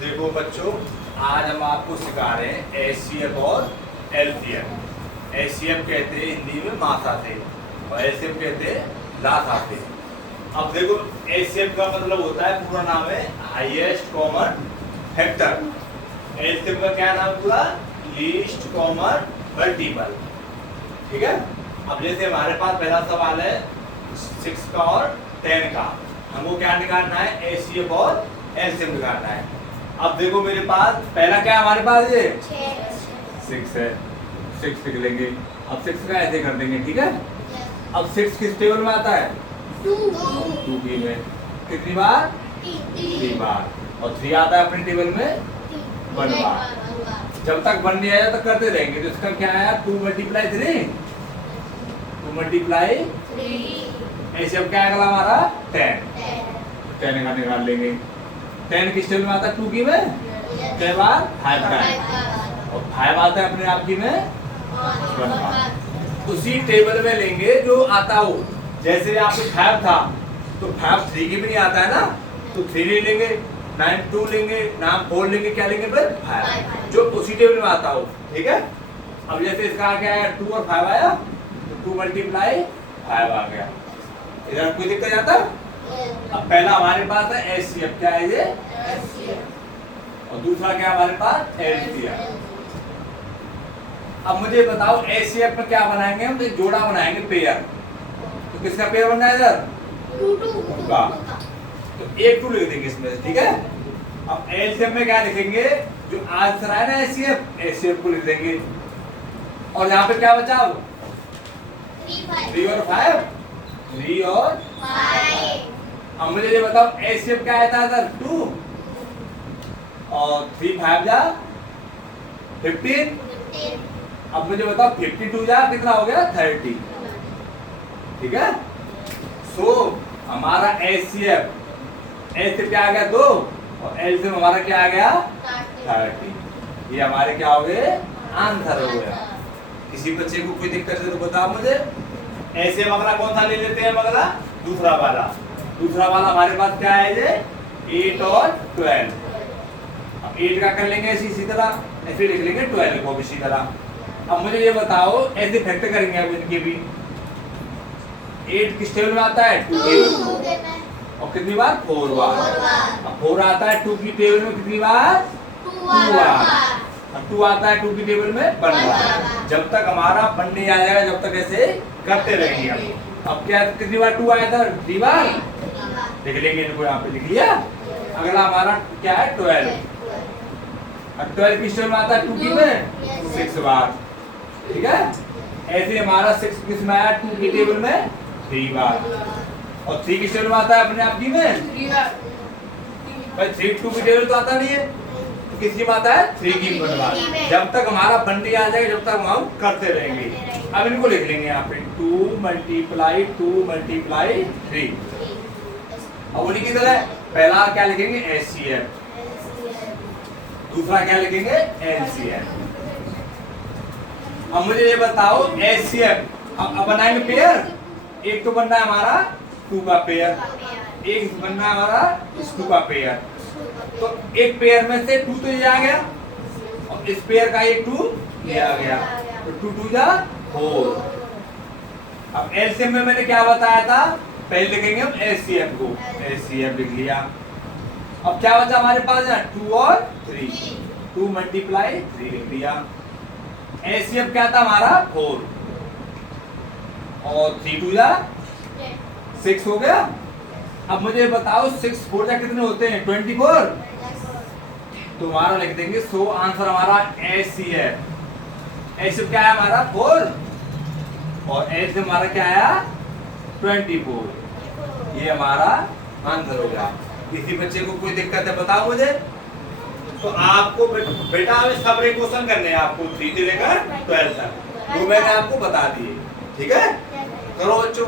देखो बच्चों, आज हम आपको सिखा रहे हैं एचसीएफ और एलसीएफ। एचसीएफ कहते हैं हिंदी में मासा से और एलसीएफ कहते हैं लासा से। अब देखो, एचसीएफ का मतलब होता है, पूरा नाम है हाईएस्ट कॉमन फैक्टर। एलसीएफ का क्या नाम पूरा? Least common multiple. ठीक है। अब जैसे हमारे पास पहला सवाल है 6 का और 10 का, हमको क्या निकालना है? एचसीएफ और एलसीएफ निकालना है। अब देखो मेरे पास पहला क्या है, हमारे पास ये 6 है, 6 लिख लेंगे। अब 6 का ऐसे कर देंगे, ठीक है। अब 6 किस टेबल में आता है? 2 की में। कितनी बार? 3 बार। और 3 आता है अपने टेबल में 1 बार। जब तक 1 नहीं आया तब करते रहेंगे। तो इसका क्या आया? 2 मल्टीप्लाई 3, 2 मल्टीप्लाई 3। ऐसे अब क्या आएगा हमारा? 10 का निकाल लेंगे। 10 किस टेबल में आता है? 2 की में 10 बार 5 का है। और 5 आता है अपने आप की में 1 बार। उसी टेबल में लेंगे जो आता हो। जैसे यहाँ पे 5 था तो 5 3 की में नहीं आता है ना, तो 3 नहीं लेंगे, 9 2 लेंगे, 9 4 लेंगे, क्या लेंगे फिर? 5 जो उसी टेबल में आता हो। ठीक है। अब जैसे इसका क्या आया? 2 और 5 आया तो 2 मल्टीप्लाई 5 आ गया। इधर कोई दिक्कत आता? अब पहला हमारे पास है एचसीएफ, क्या है ये? और दूसरा क्या हमारे पास? एलसीएफ। अब मुझे बताओ एचसीएफ में क्या बनाएंगे हम? एक जोड़ा बनाएंगे, पेयर। तो किसका पेयर बनना है इधर? 2 का। तो 1 2 लिख देंगे इसमें, ठीक है। अब एलसीएफ में क्या लिखेंगे? जो आंसर आया ना एचसीएफ, एचसीएफ को लिख देंगे। और यहाँ पे क्या बचा? 3 और 5, 3 और 5। अब मुझे ये बताओ एचसीएफ क्या आया था इधर? 2 और 3 5 जा 15। अब मुझे बताओ 52 जा कितना हो गया? 30। ठीक है। सो हमारा एचसीएफ क्या आ गया? 2 और एलसीएफ हमारा क्या आ गया? 30। ये हमारे क्या हो गए? आंसर हो गया। किसी बच्चे को कोई दिक्कत है तो बताओ मुझे। एचसीएफ अगला कौन सा ले लेते हैं? अगला दूसरा वाला हमारे पास क्या है? ये 8 और 12। अब 8 का कर लेंगे इसी तरह, ऐसे लिख लेंगे 12 को भी इसी तरह। अब मुझे ये बताओ, ऐसे फैक्टर करेंगे अब इनके भी। 8 किस टेबल में आता है? 2 और कितनी बार? 4 बार। अब 4 आता है 2 की टेबल में कितनी बार? 2 बार। अब 2 आता है 2 की टेबल में 1 बार। जब तक हमारा 1 नहीं आ जाएगा जब तक ऐसे करते रहेंगे। अब क्या कितनी बार 2 आया था? 3 बार। लिख लेंगे इनको, यहाँ पे लिख लिया। अगला हमारा क्या है? 12। अब 12 किस टेबल में आता है? 2 की में 6 बार। ठीक है। ऐसे हमारा 6 किस में आया? 2 की टेबल में 3 बार। और 3 किस टेबल में आता है? अपने आप की में भाई 3 2 की टेबल तो आता नहीं है, तो किसकी में आता है? 3 की में बार। जब तक हमारा 1 नहीं आ जाएगा जब तक हम करते रहेंगे। अब इनको लिख लेंगे यहाँ पे 2 मल्टीप्लाई 3। अब उन्हीं की तरह पहला क्या लिखेंगे? एचसीएफ। दूसरा क्या लिखेंगे? एलसीएफ। अब मुझे ये बताओ एचसीएफ अब बनाएंगे पेयर। एक तो बनना है हमारा 2 का पेयर, एक बनना है हमारा 2 का पेयर। तो एक पेयर में से 2 तो ये आ गया और इस पेयर का एक 2 ये आ गया, तो 2 2 जा 4। अब एलसीएम में मैंने क्या बताया था? पहले लिखेंगे हम एचसीएफ को, एचसीएफ लिख लिया। अब क्या बचा हमारे पास? 2 और 3, 2 मल्टीप्लाई 3 लिख दिया। एचसीएफ क्या था हमारा? 4 और 3 2 जा 6 हो गया। अब मुझे बताओ 6 4 जा कितने होते हैं? 24। तो हमारा लिख देंगे। सो आंसर हमारा एचसीएफ। एचसीएफ क्या है हमारा? 4 और एचसीएफ हमारा क्या आया? 24। ये हमारा आंसर हो गया। किसी बच्चे को कोई दिक्कत है बताओ मुझे। तो आपको बेटा हमें सब क्वेश्चन करने हैं आपको 3 से लेकर 12 तक, वो मैंने आपको बता दिए। ठीक है, करो बच्चों।